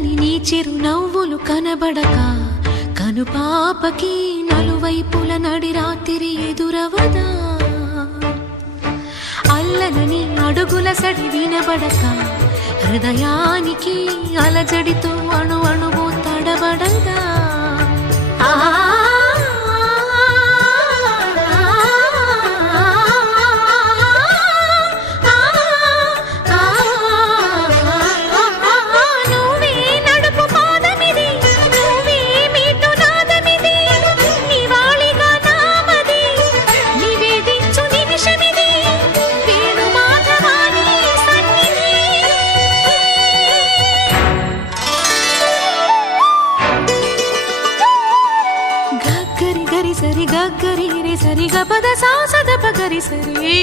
చల్లని నీ చిరు నవ్వులు కనబడక కనుపాపకి నలువైపుల నడి రాత్రి ఎదురవదా అల్లనని అడుగుల సడి వినబడక హృదయానికి అలజడితో అణు అణువు తడబడదా సరి గరి రే సరి గ పద సా సద ప గరి సరి